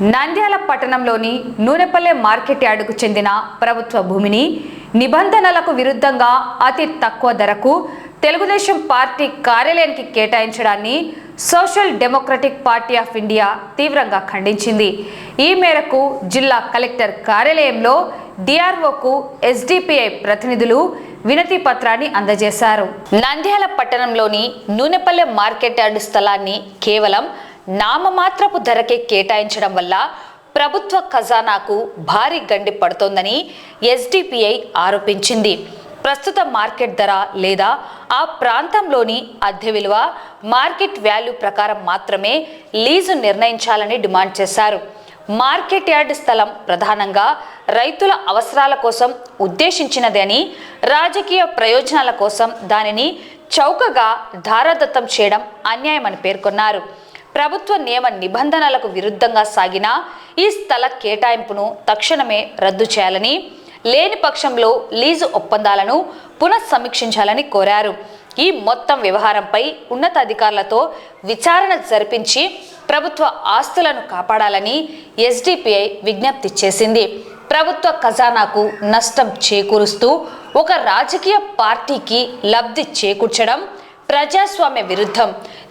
నంద్యాల పట్టణంలోని నూనెపల్లె మార్కెట్ యార్డుకు చెందిన ప్రభుత్వ భూమిని నిబంధనలకు విరుద్ధంగా అతి తక్కువ ధరకు తెలుగుదేశం పార్టీ కార్యాలయానికి కేటాయించడాన్ని Social Democratic Party of India తీవ్రంగా ఖండించింది. ఈ మేరకు జిల్లా కలెక్టర్ కార్యాలయంలో డిఆర్ఓకు ఎస్డిపిఐ ప్రతినిధులు వినతి పత్రాన్ని అందజేశారు. నంద్యాల పట్టణంలోని నూనెపల్లె మార్కెట్ యార్డు స్థలాన్ని కేవలం నామమాత్రపు ధరకే కేటాయించడం వల్ల ప్రభుత్వ ఖజానాకు భారీ గండి పడుతోందని ఎస్డిపిఐ ఆరోపించింది. ప్రస్తుత మార్కెట్ ధర లేదా ఆ ప్రాంతంలోని అద్దె విలువ మార్కెట్ వాల్యూ ప్రకారం మాత్రమే లీజు నిర్ణయించాలని డిమాండ్ చేశారు. మార్కెట్ యార్డ్ స్థలం ప్రధానంగా రైతుల అవసరాల కోసం ఉద్దేశించినదని, రాజకీయ ప్రయోజనాల కోసం దానిని చౌకగా ధారాదత్తం చేయడం అన్యాయమని పేర్కొన్నారు. ప్రభుత్వ నియమ నిబంధనలకు విరుద్ధంగా సాగిన ఈ స్థల కేటాయింపును తక్షణమే రద్దు చేయాలని, లేని పక్షంలో లీజు ఒప్పందాలను పునఃసమీక్షించాలని కోరారు. ఈ మొత్తం వ్యవహారంపై ఉన్నతాధికారులతో విచారణ జరిపించి ప్రభుత్వ ఆస్తులను కాపాడాలని ఎస్డిపిఐ విజ్ఞప్తి చేసింది. ప్రభుత్వ ఖజానాకు నష్టం చేకూరుస్తూ ఒక రాజకీయ పార్టీకి లబ్ధి చేకూర్చడం ప్రజాస్వామ్య విరుద్ధం.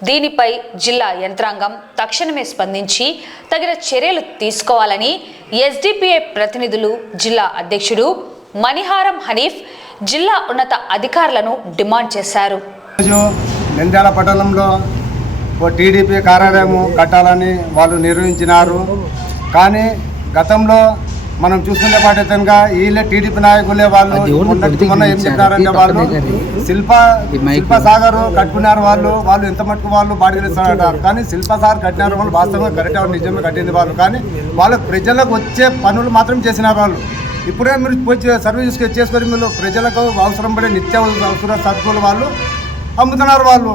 దీనిపై జిల్లా యంత్రాంగం తక్షణమే స్పందించి తగిన చర్యలు తీసుకోవాలని ఎస్డిపిఐ ప్రతినిధులు జిల్లా అధ్యక్షుడు మణిహారం హనీఫ్ జిల్లా ఉన్నత అధికారులను డిమాండ్ చేశారు. నంద్యాల పట్టణంలో టీడీపీ కార్యాలయం కట్టాలని వాళ్ళు నిర్వహించినారు. కానీ గతంలో మనం చూసుకునే పాఠ్యంగా వీళ్ళే టీడీపీ నాయకులే వాళ్ళు మొన్న ఏం చెప్పారంటే వాళ్ళు శిల్ప సాగర్ కట్టుకున్నారు. వాళ్ళు ఎంత మటుకు వాళ్ళు బాడీలు ఇస్తారంటారు. కానీ శిల్ప సాగర్ కట్టినారు వాళ్ళు వాస్తవంగా కరెక్ట్ నిజమే కట్టింది వాళ్ళు. కానీ వాళ్ళు ప్రజలకు వచ్చే పనులు మాత్రం చేసినారు వాళ్ళు. ఇప్పుడే మీరు పోయి సర్వీస్ చేసుకొని మీరు ప్రజలకు అవసరం పడే నిత్య అవసర సరుకులు వాళ్ళు అమ్ముతున్నారు. వాళ్ళు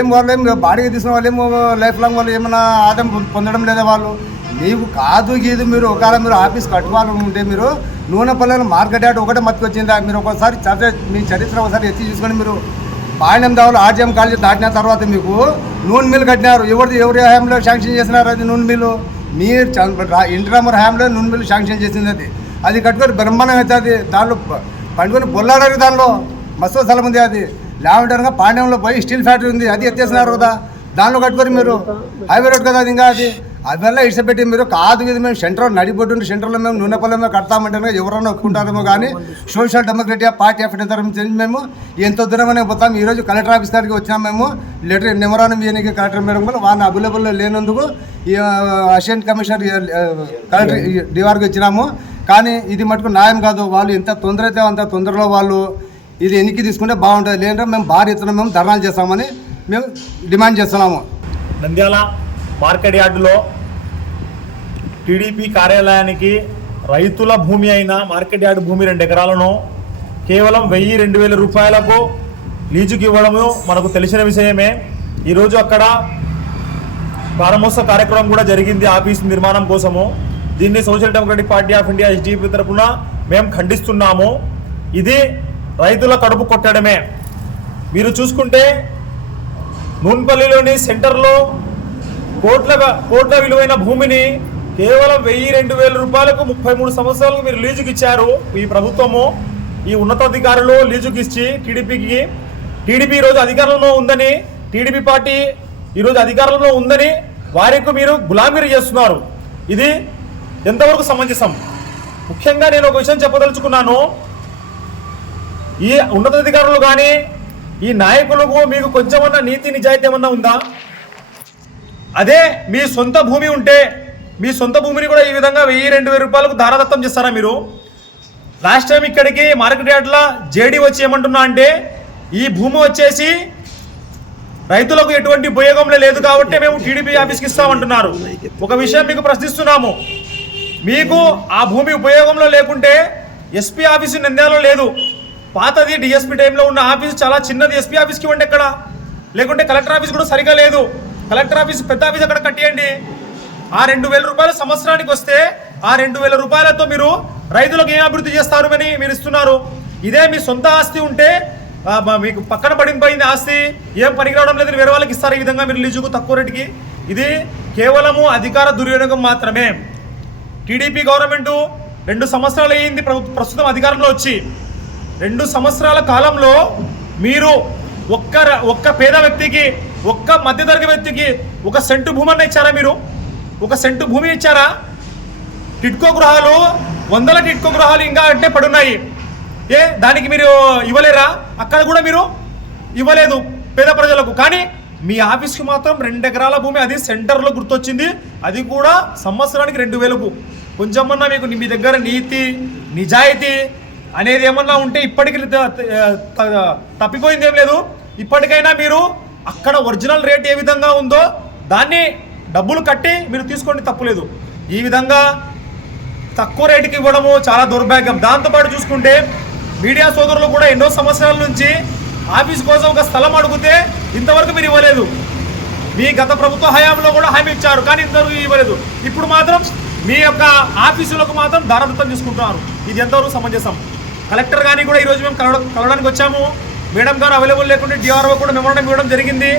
ఏం బాడీగా తీసుకున్న వాళ్ళు ఏమో లైఫ్ లాంగ్ వాళ్ళు ఏమైనా ఆదాయం పొందడం లేదా వాళ్ళు. నీకు కాదు గీదు మీరు ఒకవేళ మీరు ఆఫీస్ కట్టుకోవాలని ఉంటే మీరు నూనెపల్లెలో మార్కెట్ యార్డ్ ఒకటే మతికొచ్చిందా? మీరు ఒకసారి మీ చరిత్ర ఒకసారి ఎత్తి చూసుకొని మీరు పాండ్యం దావులు ఆర్జీఎం కాలేజీ దాటిన తర్వాత మీకు నూనె మిల్లు కట్టినారు. ఎవరి హయాంలో శాంక్షన్ చేసినారు అది నూనె మిల్లు? మీరు ఇంటిరామర్ హయాంలో నూనె మిల్లు శాంక్షన్ చేసింది. అది కట్టుకొని బ్రహ్మాండం అవుతుంది. దానిలో పండుకొని బొల్లాడారు. దానిలో మస్తు స్థలం ఉంది. అది లేవంటారుగా పాండ్యంలో పోయి స్టీల్ ఫ్యాక్టరీ ఉంది. అది ఎత్తేసినారు కదా. దానిలో కట్టుకొని మీరు హైవే రోడ్ కదా అది. ఇంకా అది వల్ల ఇష్టపెట్టి మీరు కాదు ఇది మేము సెంటర్ నడిబొడ్డు సెంటర్లో మేము నూనెపల్లెలో కడతామంటే ఎవరన్నా ఒప్పుకుంటారేమో. కానీ social Democratic Party of India తరఫు నుంచి మేము ఎంతో దూరమనే పోతాం. ఈరోజు కలెక్టర్ ఆఫీస్ గారికి వచ్చినాం. మేము లెటర్ నిమరానం ఇయనికి కలెక్టర్ మేడం వల్ల వాళ్ళని అవైలబుల్లో లేనందుకు ఈ అసిస్టెంట్ కమిషనర్ కలెక్టర్ డిఆర్కి వచ్చినాము. కానీ ఇది మటుకు న్యాయం కాదు. వాళ్ళు ఎంత తొందర అయితే అంత తొందరలో వాళ్ళు ఇది ఎన్నికి తీసుకుంటే బాగుంటుంది. లేదంటే మేము భారీ ఎత్తున మేము ధర్నాలు చేస్తామని మేము డిమాండ్ చేస్తున్నాము. నంద్యాల మార్కెట్ యార్డులో టీడీపీ కార్యాలయానికి రైతుల భూమి అయిన మార్కెట్ యార్డు భూమి 2 ఎకరాలను కేవలం 1000-2000 రూపాయలకు లీజుకి ఇవ్వడము మనకు తెలిసిన విషయమే. ఈరోజు అక్కడ ప్రారంభోత్సవ కార్యక్రమం కూడా జరిగింది ఆఫీసు నిర్మాణం కోసము. దీన్ని social Democratic Party of India SDP తరఫున మేము ఖండిస్తున్నాము. ఇది రైతుల కడుపు కొట్టడమే. మీరు చూసుకుంటే నూన్పల్లిలోని సెంటర్లో కోట్ల విలువైన భూమిని కేవలం 1000-2000 రూపాయలకు 33 సంవత్సరాలకు మీరు లీజుకి ఇచ్చారు. ఈ ప్రభుత్వము ఈ ఉన్నతాధికారులు లీజుకి ఇచ్చి టీడీపీ ఈరోజు అధికారంలో ఉందని, టీడీపీ పార్టీ ఈరోజు అధికారంలో ఉందని వారికి మీరు గులామీరు చేస్తున్నారు. ఇది ఎంతవరకు సమంజసం? ముఖ్యంగా నేను ఒక విషయం చెప్పదలుచుకున్నాను. ఈ ఉన్నతాధికారులు కానీ ఈ నాయకులకు మీకు కొంచెమన్నా నీతి నిజాయితీ ఏమన్నా ఉందా? అదే మీ సొంత భూమి ఉంటే మీ సొంత భూమిని కూడా ఈ విధంగా 1000-2000 రూపాయలకు ధారాదత్తం చేస్తారా మీరు? లాస్ట్ టైం ఇక్కడికి మార్కెట్ యార్డ్లో జేడీ వచ్చి ఏమంటున్నా అంటే ఈ భూమి వచ్చేసి రైతులకు ఎటువంటి ఉపయోగంలో లేదు కాబట్టి మేము టీడీపీ ఆఫీస్కి ఇస్తామంటున్నారు. ఒక విషయం మీకు ప్రశ్నిస్తున్నాము. మీకు ఆ భూమి ఉపయోగంలో లేకుంటే ఎస్పీ ఆఫీసు నంద్యాలలో లేదు. పాతది డిఎస్పీ టైంలో ఉన్న ఆఫీసు చాలా చిన్నది. ఎస్పీ ఆఫీస్కి ఇవ్వండి ఎక్కడ. లేకుంటే కలెక్టర్ ఆఫీస్ కూడా సరిగా లేదు. కలెక్టర్ ఆఫీస్ పెద్ద ఆఫీస్ అక్కడ కట్టియండి. ఆ 2000 రూపాయలు సంవత్సరానికి వస్తే ఆ 2000 రూపాయలతో మీరు రైతులకు ఏం అభివృద్ధి చేస్తారని మీరు ఇస్తున్నారు. ఇదే మీ సొంత ఆస్తి ఉంటే మీకు పక్కన పడిపోయింది ఆస్తి ఏం పనికిరావడం లేదని వేరే వాళ్ళకి ఇస్తారు. ఈ విధంగా మీరు లీజుకు తక్కువ రేటుకి. ఇది కేవలము అధికార దుర్వినియోగం మాత్రమే. టీడీపీ గవర్నమెంటు 2 సంవత్సరాలు అయ్యింది ప్రస్తుతం అధికారంలో వచ్చి. 2 సంవత్సరాల కాలంలో మీరు ఒక్క పేద వ్యక్తికి, ఒక్క మధ్యతరగతి వ్యక్తికి 1 సెంటు భూమి ఇచ్చారా? మీరు 1 సెంటు భూమి ఇచ్చారా? టిడ్కో గృహాలు, 100 టిడ్కో గృహాలు ఇంకా అంటే పడున్నాయి. దానికి మీరు ఇవ్వలేరా? అక్కడ కూడా మీరు ఇవ్వలేదు పేద ప్రజలకు. కానీ మీ ఆఫీస్కి మాత్రం 2 ఎకరాల భూమి, అది సెంటర్లో గుర్తొచ్చింది, అది కూడా సంవత్సరానికి 2000కు. కొంచెమన్నా మీకు మీ దగ్గర నీతి నిజాయితీ అనేది ఏమన్నా ఉంటే ఇప్పటికీ తప్పిపోయింది ఏం లేదు. ఇప్పటికైనా మీరు అక్కడ ఒరిజినల్ రేట్ ఏ విధంగా ఉందో దాన్ని డబ్బులు కట్టి మీరు తీసుకోండి, తప్పులేదు. ఈ విధంగా తక్కువ రేటుకి ఇవ్వడము చాలా దౌర్భాగ్యం. దాంతోపాటు చూసుకుంటే మీడియా సోదరులు కూడా ఎన్నో సంవత్సరాల నుంచి ఆఫీస్ కోసం ఒక స్థలం అడిగితే ఇంతవరకు మీరు ఇవ్వలేదు. మీ గత ప్రభుత్వ హయాంలో కూడా హామీ ఇచ్చారు, కానీ ఇంతవరకు ఇవ్వలేదు. ఇప్పుడు మాత్రం మీ యొక్క ఆఫీసులకు మాత్రం దారదత్తం తీసుకుంటున్నారు. ఇది ఎంతవరకు సమంజసం? కలెక్టర్ కానీ కూడా ఈరోజు మేము కలవడానికి వచ్చాము. మేడం గారు అవైలబుల్ లేకుండా డిఆర్ఓ కూడా మెమోరాండం ఇవ్వడం జరిగింది.